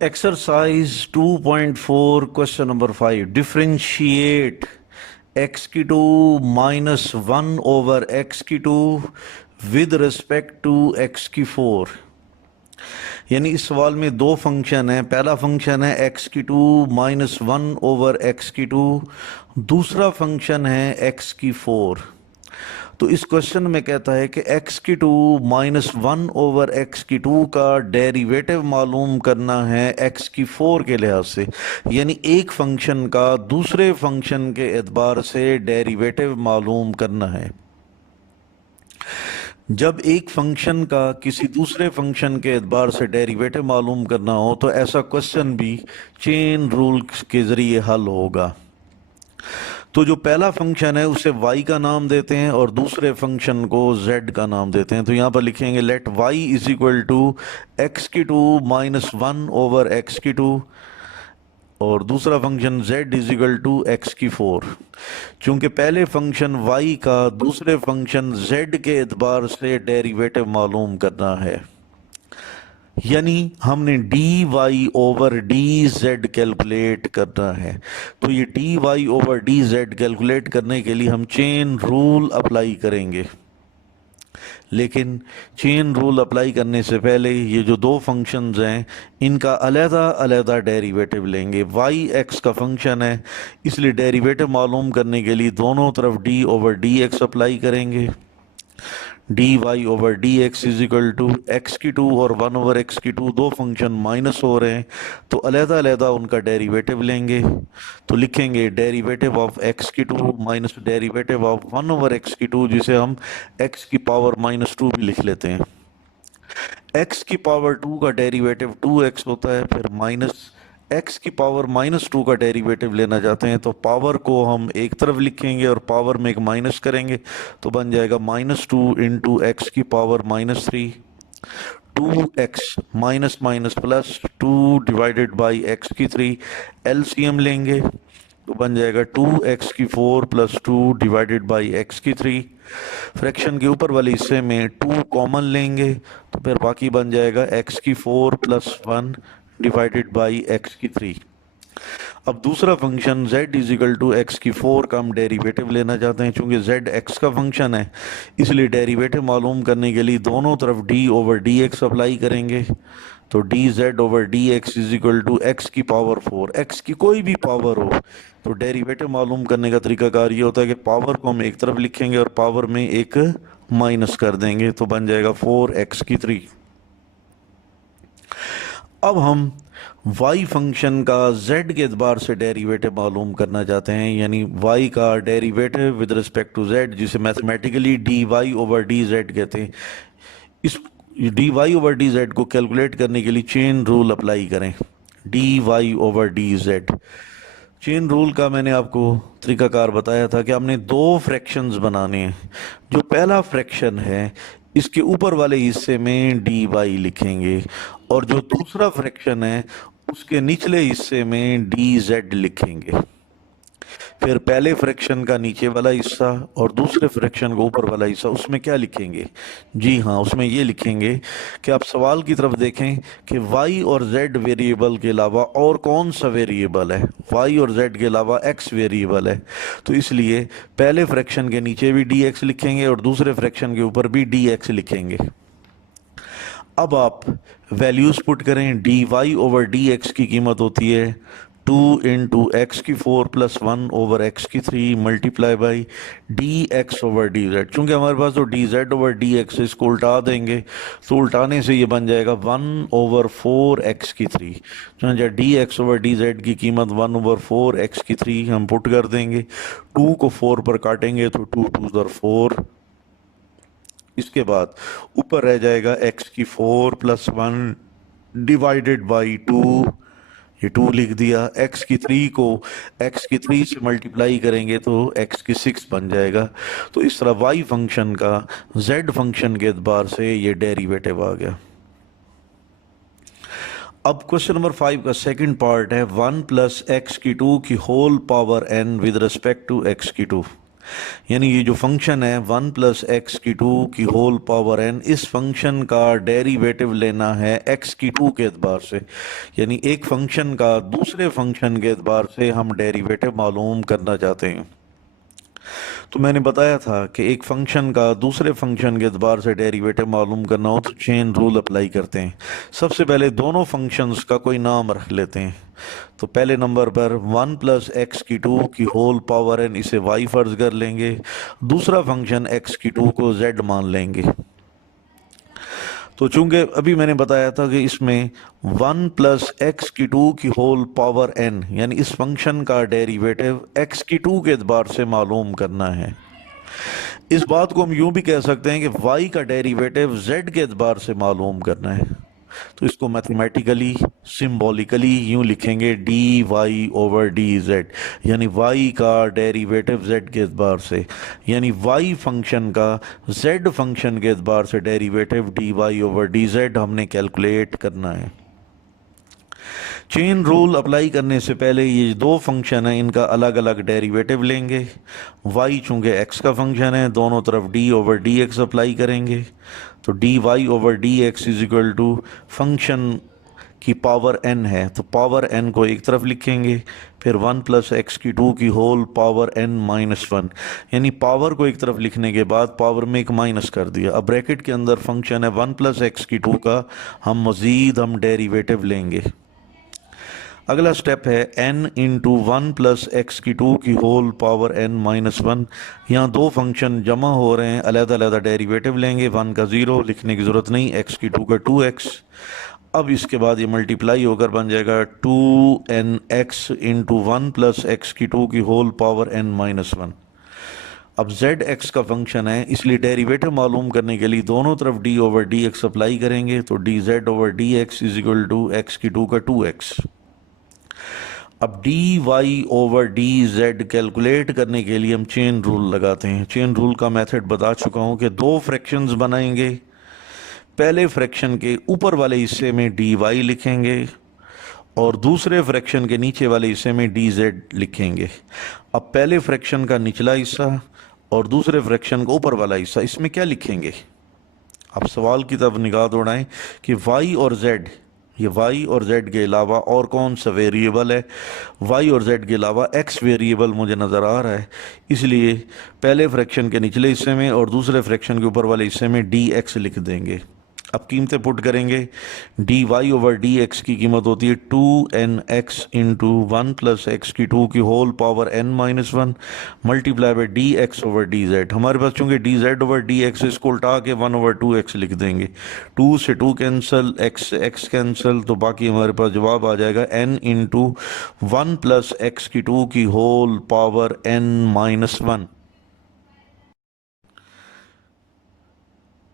Exercise 2.4 question number 5 differentiate x की two minus one over x की two with respect to x की four. यानी इस सवाल में दो फंक्शन है। पहला फंक्शन है एक्स की two minus one over x की टू, दूसरा फंक्शन है एक्स की फोर। तो इस क्वेश्चन में कहता है कि x की two minus one over x की टू का डेरिवेटिव मालूम करना है x की फोर के लिहाज से। यानी एक फंक्शन का दूसरे फंक्शन के एतबार से डेरिवेटिव मालूम करना है। जब एक फंक्शन का किसी दूसरे फंक्शन के एतबार से डेरिवेटिव मालूम करना हो तो ऐसा क्वेश्चन भी चेन रूल के ज़रिए हल होगा। तो जो पहला फंक्शन है उसे y का नाम देते हैं और दूसरे फंक्शन को z का नाम देते हैं। तो यहाँ पर लिखेंगे let y is equal to x की two minus one over x की टू और दूसरा function z is equal to x की फोर। चूंकि पहले फंक्शन y का दूसरे फंक्शन z के एतबार से डेरिवेटिव मालूम करना है, यानी हमने d y over d z calculate करना है। तो ये d y over d z calculate करने के लिए हम चेन रूल अप्लाई करेंगे। लेकिन चेन रूल अप्लाई करने से पहले ये जो दो फंक्शंस हैं इनका अलहदा अलहदा डेरिवेटिव लेंगे। वाई एक्स का फंक्शन है, इसलिए डेरिवेटिव मालूम करने के लिए दोनों तरफ d over d x apply करेंगे। D y over d x is equal to x की टू और वन ओवर एक्स की टू, दो फंक्शन माइनस हो रहे हैं तो अलहदा अलहदा उनका डेरिवेटिव लेंगे। तो लिखेंगे डेरिवेटिव ऑफ एक्स की two minus derivative of one over x की टू, जिसे हम एक्स की पावर माइनस टू भी लिख लेते हैं। एक्स की पावर टू का डेरिवेटिव टू एक्स होता है, फिर माइनस एक्स की पावर माइनस टू का डेरिवेटिव लेना चाहते हैं तो पावर को हम एक तरफ लिखेंगे और पावर में एक माइनस करेंगे तो बन जाएगा माइनस टू इंटू एक्स की power minus three. Two x minus minus plus two divided by x की थ्री, एलसीएम लेंगे तो बन जाएगा टू एक्स की four plus two divided by x की थ्री। फ्रैक्शन के ऊपर वाले हिस्से में टू कॉमन लेंगे तो फिर बाकी बन जाएगा एक्स की four plus one divided by x की थ्री। अब दूसरा function z is equal to x की फोर का हम डेरिवेटिव लेना चाहते हैं। चूंकि z x का फंक्शन है इसलिए डेरिवेटिव मालूम करने के लिए दोनों तरफ d over d x apply करेंगे। तो d z over d x is equal to x की पावर फोर, एक्स की कोई भी पावर हो तो डेरिवेटिव मालूम करने का तरीकाकार ये होता है कि पावर को हम एक तरफ लिखेंगे और पावर में एक माइनस कर देंगे तो बन जाएगा फोर एक्स की थ्री। अब हम y फंक्शन का z के एतबार से डेरिवेटिव मालूम करना चाहते हैं, यानी y का derivative with respect to z, जिसे mathematically d y over d z कहते हैं। इस d y over d z को कैलकुलेट करने के लिए चेन रूल अप्लाई करें। D y over d z chain rule का मैंने आपको तरीकाकार बताया था कि हमने दो फ्रैक्शंस बनाने हैं। जो पहला फ्रैक्शन है इसके ऊपर वाले हिस्से में डी वाई लिखेंगे और जो दूसरा फ्रैक्शन है उसके निचले हिस्से में डी जेड लिखेंगे। फिर पहले फ्रैक्शन का नीचे वाला हिस्सा और दूसरे फ्रैक्शन का ऊपर वाला हिस्सा, उसमें क्या लिखेंगे? जी हाँ, उसमें ये लिखेंगे कि आप सवाल की तरफ देखें कि y और z वेरिएबल के अलावा और कौन सा वेरिएबल है। y और z के अलावा x वेरिएबल है, तो इसलिए पहले फ्रैक्शन के नीचे भी dx लिखेंगे और दूसरे फ्रैक्शन के ऊपर भी dx लिखेंगे। अब आप वैल्यूज पुट करें। D y over d x की कीमत होती है टू इंटू एक्स की four plus one over x की three multiply by d x over d z. चूँकि हमारे पास तो d z over d x, इसको उल्टा देंगे तो उल्टाने से ये बन जाएगा वन ओवर फोर एक्स की थ्री। चूँकि d x over d z की कीमत वन ओवर फोर एक्स की थ्री हम पुट कर देंगे। टू को फोर पर काटेंगे तो टू टू ज़र फोर। इसके बाद ऊपर रह जाएगा एक्स की four plus one divided by two, ये टू लिख दिया। एक्स की थ्री को एक्स की थ्री से मल्टीप्लाई करेंगे तो एक्स की सिक्स बन जाएगा। तो इस तरह वाई फंक्शन का जेड फंक्शन के एतबार से ये डेरिवेटिव आ गया। अब क्वेश्चन नंबर 5 का सेकंड पार्ट है वन प्लस एक्स की टू की whole power n with respect to x की टू। यानी ये जो फंक्शन है 1 प्लस एक्स की 2 की होल पावर n, इस फंक्शन का डेरिवेटिव लेना है x की 2 के एतबार से। यानी एक फंक्शन का दूसरे फंक्शन के एतबार से हम डेरिवेटिव मालूम करना चाहते हैं। तो मैंने बताया था कि एक फंक्शन का दूसरे फंक्शन के एतबार से डेरिवेटिव मालूम करना हो तो चेन रूल अप्लाई करते हैं। सबसे पहले दोनों फंक्शंस का कोई नाम रख लेते हैं। तो पहले नंबर पर 1 प्लस एक्स की 2 की होल पावर n, इसे y फर्ज कर लेंगे। दूसरा फंक्शन x की 2 को z मान लेंगे। तो चूंकि अभी मैंने बताया था कि इसमें 1 प्लस एक्स की 2 की होल पावर n, यानी इस फंक्शन का डेरिवेटिव x की 2 के एतबार से मालूम करना है। इस बात को हम यूं भी कह सकते हैं कि y का डेरिवेटिव z के एतबार से मालूम करना है। तो इसको मैथमेटिकली सिंबॉलिकली यूं लिखेंगे d y over d z, यानी y का डेरिवेटिव z के एतबार से, यानी y फंक्शन का z फंक्शन के एतबार से derivative d y over d z हमने कैलकुलेट करना है। चेन रूल अप्लाई करने से पहले ये दो फंक्शन हैं, इनका अलग अलग डेरिवेटिव लेंगे। y चूंकि x का फंक्शन है, दोनों तरफ d over d x apply करेंगे। तो d y over d x is equal to function की पावर n है, तो पावर n को एक तरफ लिखेंगे, फिर 1 प्लस एक्स की 2 की होल पावर n माइनस 1, यानी पावर को एक तरफ लिखने के बाद पावर में एक माइनस कर दिया। अब ब्रैकेट के अंदर फंक्शन है 1 प्लस एक्स की 2 का हम डेरिवेटिव लेंगे। अगला स्टेप है n इंटू 1 प्लस एक्स की 2 की होल पावर n माइनस 1। यहाँ दो फंक्शन जमा हो रहे हैं, अलग-अलग डेरिवेटिव लेंगे। 1 का 0 लिखने की ज़रूरत नहीं, x की 2 का 2x। अब इसके बाद ये मल्टीप्लाई होकर बन जाएगा 2nx इंटू 1 प्लस एक्स की 2 की होल पावर n माइनस 1। अब z x का फंक्शन है, इसलिए डेरिवेटिव मालूम करने के लिए दोनों तरफ d over d x apply करेंगे। तो dz over d x is equal to x की 2 का 2x। अब d y over d z calculate करने के लिए हम चेन रूल लगाते हैं। चेन रूल का मेथड बता चुका हूं कि दो फ्रैक्शंस बनाएंगे। पहले फ्रैक्शन के ऊपर वाले हिस्से में डी वाई लिखेंगे और दूसरे फ्रैक्शन के नीचे वाले हिस्से में डी जेड लिखेंगे। अब पहले फ्रैक्शन का निचला हिस्सा और दूसरे फ्रैक्शन का ऊपर वाला हिस्सा, इसमें क्या लिखेंगे? आप सवाल की तरफ निगाह दौड़ाएं कि y और z, ये y और z के अलावा और कौन सा वेरिएबल है? y और z के अलावा x वेरिएबल मुझे नज़र आ रहा है, इसलिए पहले फ्रैक्शन के निचले हिस्से में और दूसरे फ्रैक्शन के ऊपर वाले हिस्से में dx लिख देंगे। अब कीमतें पुट करेंगे। D y over d x की कीमत होती है 2nx इंटू 1 प्लस एक्स की 2 की whole power n minus 1 multiply by d x over d z. हमारे पास चूंकि d z over d x, इसको उल्टा के 1 ओवर 2x लिख देंगे। 2 से 2 कैंसिल, x से x कैंसिल, तो बाकी हमारे पास जवाब आ जाएगा n इंटू 1 प्लस एक्स की 2 की whole power n minus 1।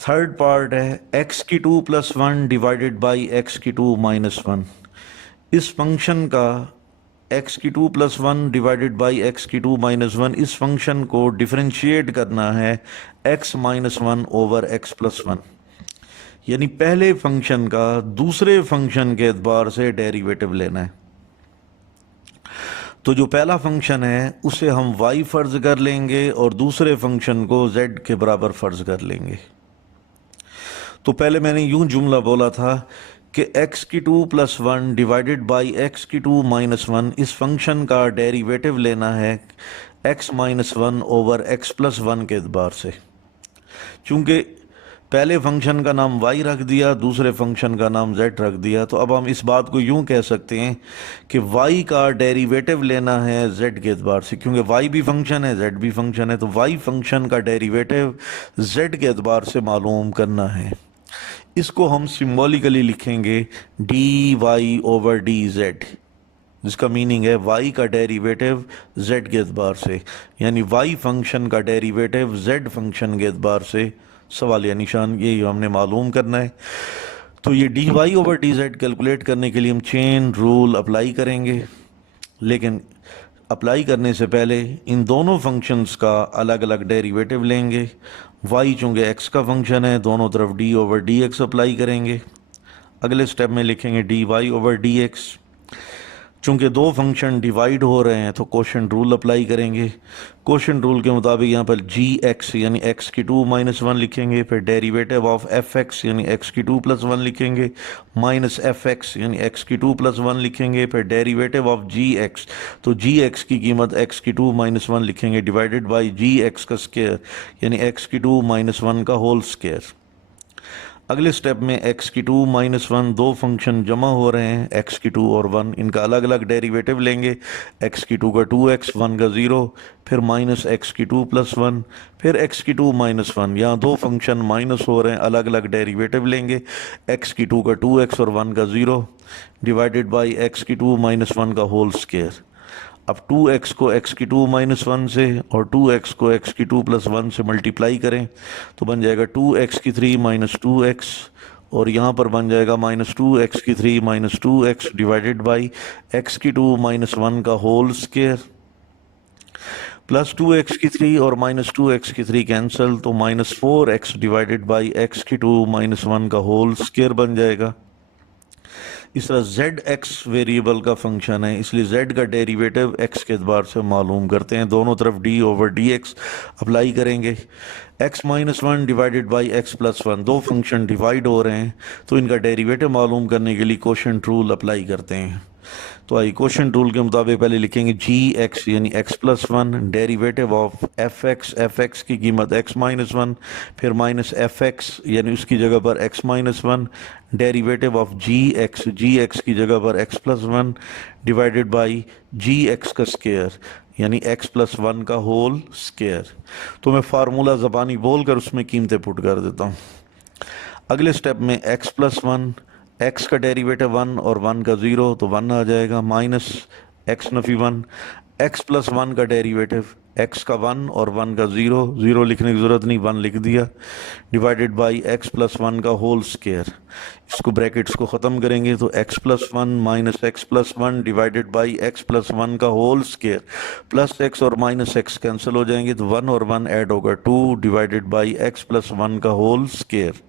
Third part है x की 2 प्लस 1 डिवाइडेड बाई एक्स की 2 माइनस 1। इस फंक्शन का x की 2 प्लस 1 डिवाइडेड बाई एक्स की 2 माइनस 1, इस फंक्शन को डिफरेंशिएट करना है x minus 1 over x plus 1, यानी पहले फंक्शन का दूसरे फंक्शन के एतबार से डेरिवेटिव लेना है। तो जो पहला फंक्शन है उसे हम y फर्ज कर लेंगे और दूसरे फंक्शन को z के बराबर फर्ज कर लेंगे। तो पहले मैंने यूं जुमला बोला था कि x की 2 प्लस 1 डिवाइडेड बाई एक्स की 2 माइनस 1, इस फंक्शन का डेरिवेटिव लेना है x minus 1 over x plus 1 के एतबार से। चूंकि पहले फंक्शन का नाम y रख दिया, दूसरे फंक्शन का नाम z रख दिया, तो अब हम इस बात को यूं कह सकते हैं कि y का डेरिवेटिव लेना है z के एतबार से। क्योंकि y भी फंक्शन है, z भी फंक्शन है, तो y फंक्शन का डेरिवेटिव z के एतबार से मालूम करना है। इसको हम सिंबॉलिकली लिखेंगे d y over d z, जिसका मीनिंग है y का डेरिवेटिव z के एतबार से, यानी y फंक्शन का डेरिवेटिव z फंक्शन के एतबार से। सवालिया निशान ये हमने मालूम करना है। तो ये d y over d z calculate करने के लिए हम चेन रूल अप्लाई करेंगे, लेकिन अप्लाई करने से पहले इन दोनों फंक्शंस का अलग अलग डेरिवेटिव लेंगे। y चूँकि x का फंक्शन है, दोनों तरफ d over d x apply करेंगे। अगले स्टेप में लिखेंगे dy ओवर डी एक्स। चूंकि दो फंक्शन डिवाइड हो रहे हैं तो कोशेंट रूल अप्लाई करेंगे। कोशेंट रूल के मुताबिक यहाँ पर जी एक्स यानी एक्स की 2 - 1 लिखेंगे, फिर डेरिवेटिव ऑफ एफ एक्स यानी एक्स की 2 + 1 लिखेंगे, माइनस एफ एक्स यानी एक्स की 2 + 1 लिखेंगे, फिर डेरिवेटिव ऑफ जी एक्स, तो जी एक्स की कीमत एक्स की 2 - 1 लिखेंगे, डिवाइडेड बाई जी एक्स का स्क्वायर यानी एक्स की 2 - 1 का होल स्क्वायर। अगले स्टेप में x की 2 - 1 दो फंक्शन जमा हो रहे हैं, x की 2 और 1, इनका अलग अलग डेरिवेटिव लेंगे। x की 2 का 2x, 1 का 0, फिर माइनस x की 2 + 1, फिर x की 2 - 1, यहाँ दो फंक्शन माइनस हो रहे हैं, अलग अलग डेरिवेटिव लेंगे। x की 2 का 2x और 1 का 0 डिवाइडेड बाई x की 2 - 1 का होल स्क्वायर। अब 2x को x की 2 - 1 से और 2x को x की 2 + 1 से मल्टीप्लाई करें तो बन जाएगा 2x की 3 - 2x, और यहाँ पर बन जाएगा -2x की 3 - 2x डिवाइडेड बाई x की 2 - 1 का होल स्क्वायर, प्लस 2x की 3 और -2x की 3 कैंसिल, तो -4x डिवाइडेड बाई x की 2 - 1 का होल स्क्वायर बन जाएगा। इस तरह z x वेरिएबल का फंक्शन है, इसलिए z का डेरिवेटिव x के एतबार से मालूम करते हैं। दोनों तरफ d/dx अप्लाई करेंगे। x - 1 डिवाइडेड बाई x + 1, दो फंक्शन डिवाइड हो रहे हैं तो इनका डेरिवेटिव मालूम करने के लिए कोशेंट रूल अप्लाई करते हैं। तो आइए कोशेंट रूल के मुताबिक पहले लिखेंगे जी एक्स यानी x + 1, derivative of f x की कीमत x - 1, फिर माइनस एफ एक्स यानी उसकी जगह पर x - 1, derivative of g x की जगह पर x + 1 divided by g x का स्क्वायर यानी x + 1 का होल स्क्वायर। तो मैं फार्मूला ज़बानी बोल कर उसमें कीमतें पुट कर देता हूँ। अगले स्टेप में x + 1, x का डेरिवेटिव 1 और 1 का 0, तो 1 आ जाएगा, माइनस x नफी 1, x + 1 का डेरिवेटिव x का 1 और 1 का 0, 0 लिखने की ज़रूरत नहीं, 1 लिख दिया, डिवाइडेड बाई x + 1 का होल स्क्वायर। इसको ब्रैकेट्स को ख़त्म करेंगे तो x + 1 minus x + 1 divided by x + 1 का होल स्क्वायर, प्लस x और माइनस x कैंसिल हो जाएंगे तो 1 और 1 ऐड होगा 2 डिवाइडेड बाई x + 1 का होल स्क्वायर।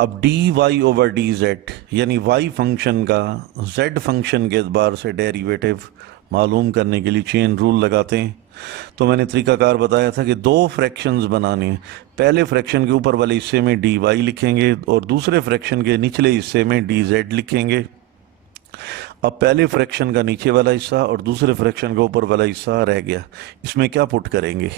अब dy/dz यानी y फंक्शन का z फंक्शन के एतबार से डेरिवेटिव मालूम करने के लिए चेन रूल लगाते हैं। तो मैंने तरीकाकार बताया था कि दो फ्रैक्शंस बनाने हैं। पहले फ्रैक्शन के ऊपर वाले हिस्से में dy लिखेंगे और दूसरे फ्रैक्शन के निचले हिस्से में dz लिखेंगे। अब पहले फ्रैक्शन का नीचे वाला हिस्सा और दूसरे फ्रैक्शन का ऊपर वाला हिस्सा रह गया, इसमें क्या पुट करेंगे?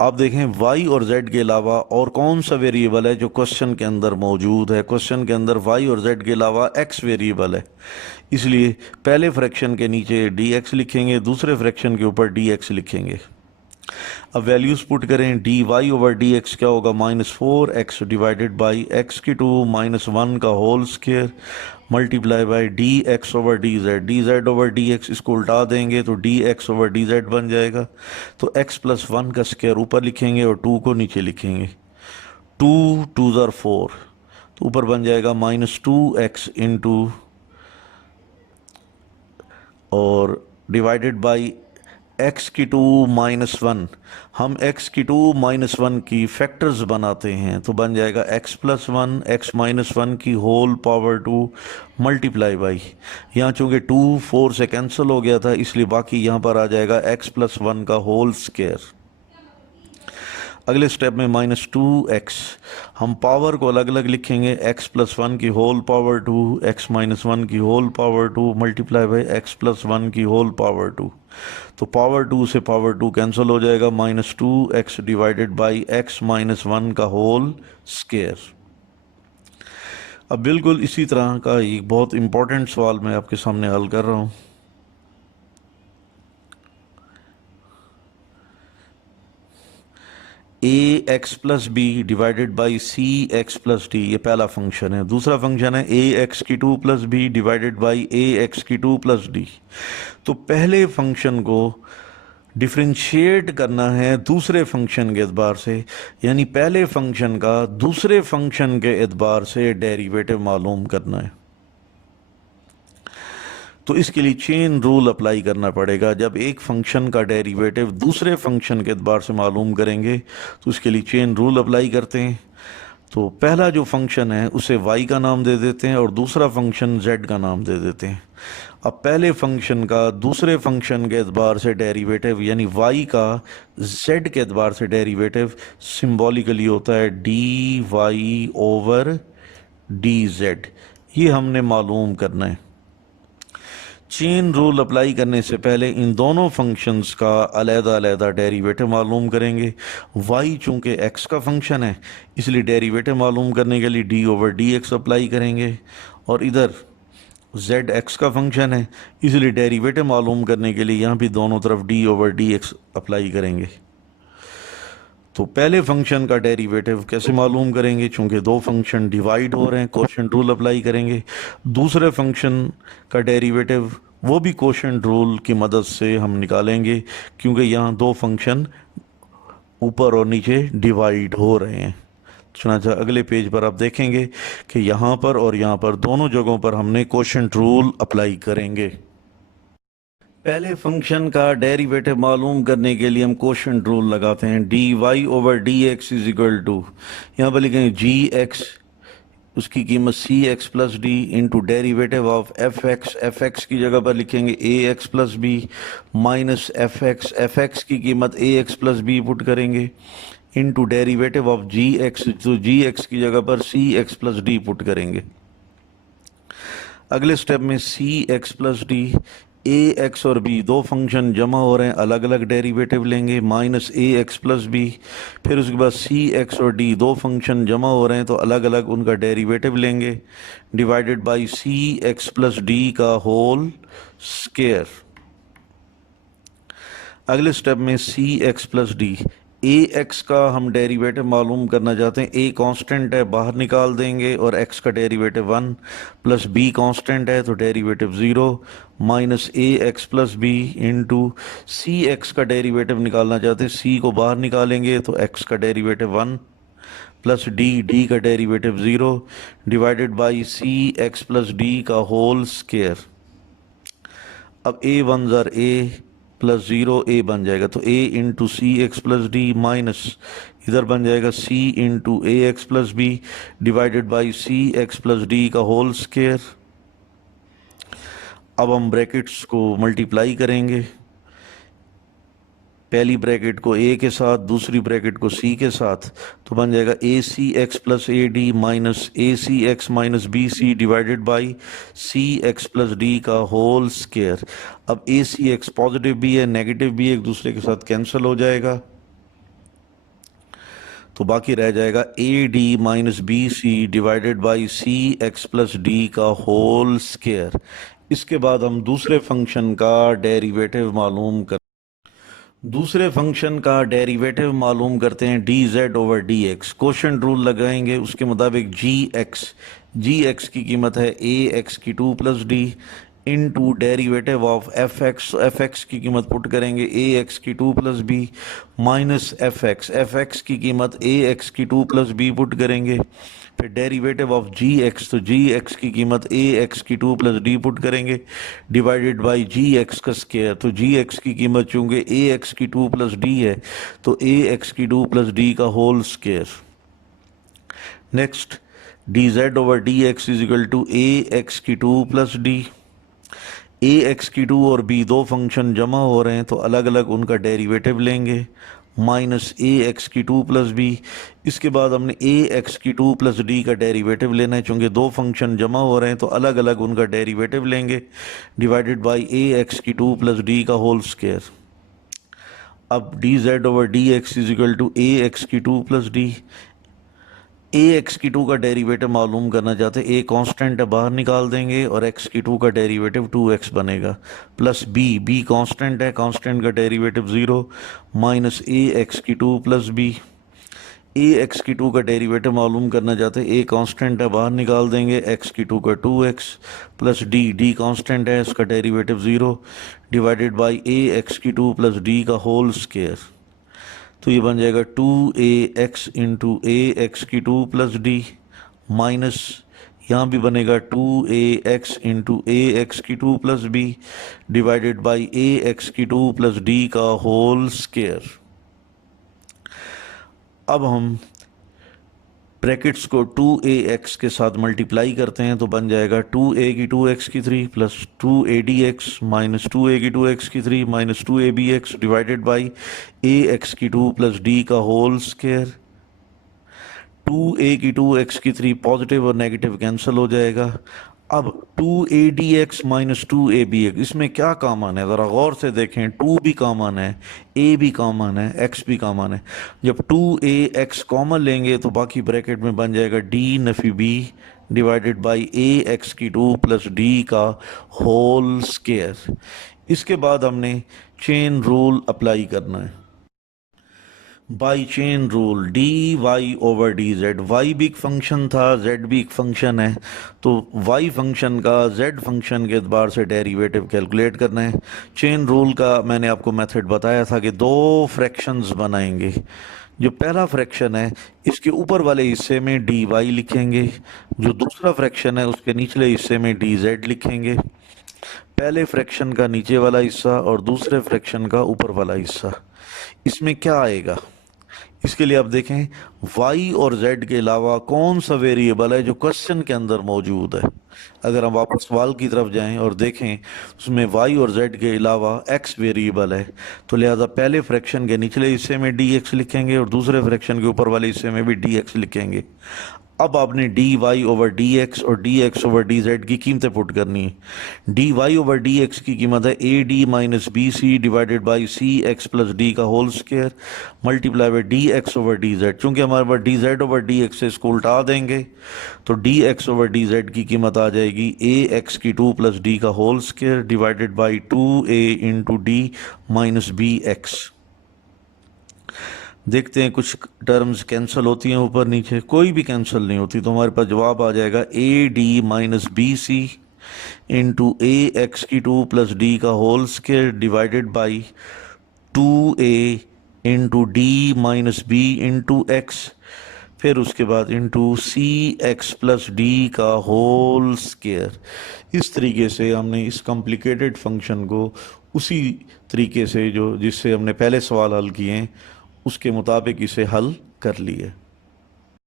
आप देखें y और z के अलावा और कौन सा वेरिएबल है जो क्वेश्चन के अंदर मौजूद है। क्वेश्चन के अंदर y और z के अलावा x वेरिएबल है, इसलिए पहले फ्रैक्शन के नीचे dx लिखेंगे, दूसरे फ्रैक्शन के ऊपर dx लिखेंगे। अब वैल्यूज पुट करें, dy/dx क्या होगा, -4x डिवाइडेड बाई x की 2 - 1 का whole square multiply by dx/dz, dz/dx इसको उल्टा देंगे तो dx/dz बन जाएगा। तो x + 1 का स्क्वायर ऊपर लिखेंगे और 2 को नीचे लिखेंगे। 2 2 ज़र 4, तो ऊपर बन जाएगा -2x इंटू और डिवाइडेड बाई x की 2 - 1, हम x की 2 - 1 की फैक्टर्स बनाते हैं तो बन जाएगा x + 1 x - 1 की होल पावर 2 मल्टीप्लाई बाई, यहाँ चूँकि 2 4 से कैंसिल हो गया था इसलिए बाकी यहाँ पर आ जाएगा x + 1 का होल स्क्वायर। अगले स्टेप में -2x, हम पावर को अलग अलग लिखेंगे, x + 1 की होल पावर 2 x - 1 की whole power 2 multiply by x + 1 की होल पावर 2, तो पावर 2 से पावर 2 कैंसिल हो जाएगा, -2x डिवाइडेड बाई x - 1 का होल स्क्वायर। अब बिल्कुल इसी तरह का एक बहुत इंपॉर्टेंट सवाल मैं आपके सामने हल कर रहा हूँ। ax + b divided by cx + d, ये पहला फंक्शन है। दूसरा फंक्शन है ax की 2 + b डिवाइडेड बाई ax की 2 + d। तो पहले फंक्शन को डिफ्रेंशिएट करना है दूसरे फंक्शन के एतबार से, यानी पहले फंक्शन का दूसरे फंक्शन के एतबार से डेरिवेटिव मालूम करना है। तो इसके लिए चेन रूल अप्लाई करना पड़ेगा। जब एक फंक्शन का डेरिवेटिव दूसरे फंक्शन के एतबार से मालूम करेंगे तो उसके लिए चेन रूल अप्लाई करते हैं। तो पहला जो फंक्शन है उसे y का नाम दे देते हैं और दूसरा फंक्शन z का नाम दे देते हैं। अब पहले फंक्शन का दूसरे फंक्शन के एतबार से डेरिवेटिव यानी y का z के एतबार से डेरिवेटिव सिंबॉलिकली होता है dy ओवर dz। ये हमने मालूम करना है। चेन रूल अप्लाई करने से पहले इन दोनों फंक्शंस का अलग-अलग डेरिवेटिव मालूम करेंगे। y चूंकि x का फंक्शन है इसलिए डेरिवेटिव मालूम करने के लिए d ओवर dx अप्लाई करेंगे, और इधर z x का फंक्शन है इसलिए डेरिवेटिव मालूम करने के लिए यहाँ भी दोनों तरफ d ओवर dx अप्लाई करेंगे। तो पहले फंक्शन का डेरिवेटिव कैसे मालूम करेंगे, चूंकि दो फंक्शन डिवाइड हो रहे हैं कोशेंट रूल अप्लाई करेंगे। दूसरे फंक्शन का डेरिवेटिव वो भी कोशेंट रूल की मदद से हम निकालेंगे, क्योंकि यहाँ दो फंक्शन ऊपर और नीचे डिवाइड हो रहे हैं। चुनांचे अगले पेज पर आप देखेंगे कि यहाँ पर और यहाँ पर दोनों जगहों पर हमने कोशेंट रूल अप्लाई करेंगे। पहले फंक्शन का डेरिवेटिव मालूम करने के लिए हम कोशेंट रूल लगाते हैं। D y over d x is equal to, यहाँ पर लिखेंगे जी एक्स, उसकी कीमत c x plus d into derivative of f x की जगह पर लिखेंगे a x plus b minus f x की कीमत a x plus b put करेंगे into derivative of g x, तो जी एक्स की जगह पर c x plus d put करेंगे। अगले स्टेप में c x plus d, a x और बी दो फंक्शन जमा हो रहे हैं, अलग अलग डेरिवेटिव लेंगे, माइनस ए एक्स प्लस बी। फिर उसके बाद सी एक्स और डी दो फंक्शन जमा हो रहे हैं तो अलग अलग उनका डेरिवेटिव लेंगे, divided by c x plus d का होल स्क्वायर। अगले स्टेप में c x plus d, a x का हम डेरिवेटिव मालूम करना चाहते हैं। ए कांस्टेंट है, बाहर निकाल देंगे, और एक्स का डेरिवेटिव 1 प्लस बी कांस्टेंट है तो डेरिवेटिव 0 माइनस ए x plus B into c x का डेरिवेटिव निकालना चाहते हैं। सी को बाहर निकालेंगे तो एक्स का डेरिवेटिव 1 प्लस डी का derivative 0 divided by c x plus d का होल स्क्वायर। अब ए वन ज़र ए प्लस 0 ए बन जाएगा, तो a into c x plus d minus इधर बन जाएगा c into a x plus b divided by c x plus d का होल स्क्वायर। अब हम ब्रैकेट्स को मल्टीप्लाई करेंगे, पहली ब्रैकेट को ए के साथ, दूसरी ब्रैकेट को सी के साथ, तो बन जाएगा a c x plus a d minus a c x minus b c divided by c x plus d का होल स्क्वायर। अब ए सी एक्स पॉजिटिव भी है नेगेटिव भी एक दूसरे के साथ कैंसिल हो जाएगा, तो बाकी रह जाएगा a d minus b c divided by c x plus d का होल स्क्वायर। इसके बाद हम दूसरे फंक्शन का डेरिवेटिव मालूम दूसरे फंक्शन का डेरिवेटिव मालूम करते हैं D z over d x. Quotient rule लगाएंगे, उसके मुताबिक जी एक्स की कीमत है ए एक्स की 2 plus d into derivative of f x की कीमत पुट करेंगे ए एक्स की 2 plus b minus f x की कीमत ए एक्स की 2 प्लस बी पुट करेंगे। फिर डेरिवेटिव ऑफ जी एक्स, तो जी एक्स की कीमत ए एक्स की 2 प्लस डी पुट करेंगे डिवाइडेड बाई जी एक्स का स्क्वायर, तो जी एक्स की कीमत चूंकि ए एक्स की 2 प्लस डी है तो ए एक्स की 2 प्लस डी का whole square. Next d z over d x is equal to a x की 2 प्लस डी। ए एक्स की 2 और बी दो फंक्शन जमा हो रहे हैं तो अलग अलग उनका डेरिवेटिव लेंगे, माइनस ए एक्स की 2 प्लस बी। इसके बाद हमने ए एक्स की 2 प्लस डी का डेरिवेटिव लेना है, चूँकि दो फंक्शन जमा हो रहे हैं तो अलग अलग उनका डेरिवेटिव लेंगे, डिवाइडेड बाई ए एक्स की 2 प्लस डी का होल स्क्वायर। अब d z over d x is equal to a x की 2 प्लस डी। ए एक्स की 2 का डेरिवेटिव मालूम करना चाहते हैं, ए कांस्टेंट है बाहर निकाल देंगे और एक्स की 2 का डेरिवेटिव 2x बनेगा, प्लस बी कांस्टेंट है, कांस्टेंट का डेरिवेटिव 0 माइनस ए एक्स की 2 प्लस बी। ए एक्स की 2 का डेरिवेटिव मालूम करना चाहते हैं, ए कांस्टेंट है बाहर निकाल देंगे, एक्स की 2 का 2x प्लस डी कांस्टेंट है इसका derivative 0 divided by a x की 2 प्लस डी का होल स्क्वायर। तो ये बन जाएगा 2ax इंटू ए एक्स की 2 प्लस डी माइनस यहाँ भी बनेगा 2ax इंटू ए एक्स की 2 plus b divided by a x की 2 प्लस डी का होल स्क्वायर। अब हम ब्रैकेट्स को 2ax के साथ मल्टीप्लाई करते हैं तो बन जाएगा 2a की 2x की 3 प्लस 2adx माइनस 2a की 2x की 3 minus 2abx divided by ax की 2 प्लस d का होल स्क्वायर। 2a की 2x की 3 पॉजिटिव और नेगेटिव कैंसिल हो जाएगा। अब 2adx माइनस 2abx, इसमें क्या कॉमन है ज़रा गौर से देखें। 2 भी कॉमन है, a भी कॉमन है, x भी कॉमन है। जब 2ax कॉमन लेंगे तो बाकी ब्रैकेट में बन जाएगा d नफी b डिवाइडेड बाई ax की 2 प्लस d का होल स्क्वायर। इसके बाद हमने चेन रूल अप्लाई करना है। By chain rule d y over d z, y भी एक फंक्शन था, जेड भी एक फंक्शन है, तो वाई फंक्शन का जेड फंक्शन के एतबार से डेरिवेटिव कैलकुलेट करना है। चेन रूल का मैंने आपको मेथड बताया था कि दो फ्रैक्शंस बनाएंगे। जो पहला फ्रैक्शन है इसके ऊपर वाले हिस्से में डी वाई लिखेंगे, जो दूसरा फ्रैक्शन है उसके निचले हिस्से में डी जेड लिखेंगे। पहले फ्रैक्शन का नीचे वाला हिस्सा और दूसरे फ्रैक्शन का ऊपर वाला हिस्सा। इसमें क्या आएगा, इसके लिए आप देखें y और z के अलावा कौन सा वेरिएबल है जो क्वेश्चन के अंदर मौजूद है। अगर हम वापस सवाल की तरफ जाएं और देखें उसमें y और z के अलावा x वेरिएबल है, तो लिहाजा पहले फ्रैक्शन के निचले हिस्से में dx लिखेंगे और दूसरे फ्रैक्शन के ऊपर वाले हिस्से में भी dx लिखेंगे। अब आपने dy ओवर dx और dx ओवर dz की कीमतें पुट करनी है। dy ओवर dx की कीमत है ad minus b c divided by c x plus d का whole square multiply by dx over dz। चूंकि हमारे पास dz ओवर dx से इसको उल्टा देंगे तो dx ओवर dz की कीमत आ जाएगी ax की 2 प्लस डी का whole square divided by 2a into d minus b x. देखते हैं कुछ टर्म्स कैंसिल होती हैं ऊपर नीचे, कोई भी कैंसिल नहीं होती, तो हमारे पास जवाब आ जाएगा a d minus b c into a x की 2 प्लस डी का whole square divided by 2a into d minus b into x, फिर उसके बाद into c x plus d का होल स्क्वायर। इस तरीके से हमने इस कॉम्प्लिकेटेड फंक्शन को उसी तरीके से जो जिससे हमने पहले सवाल हल किए हैं उसके मुताबिक इसे हल कर लिए।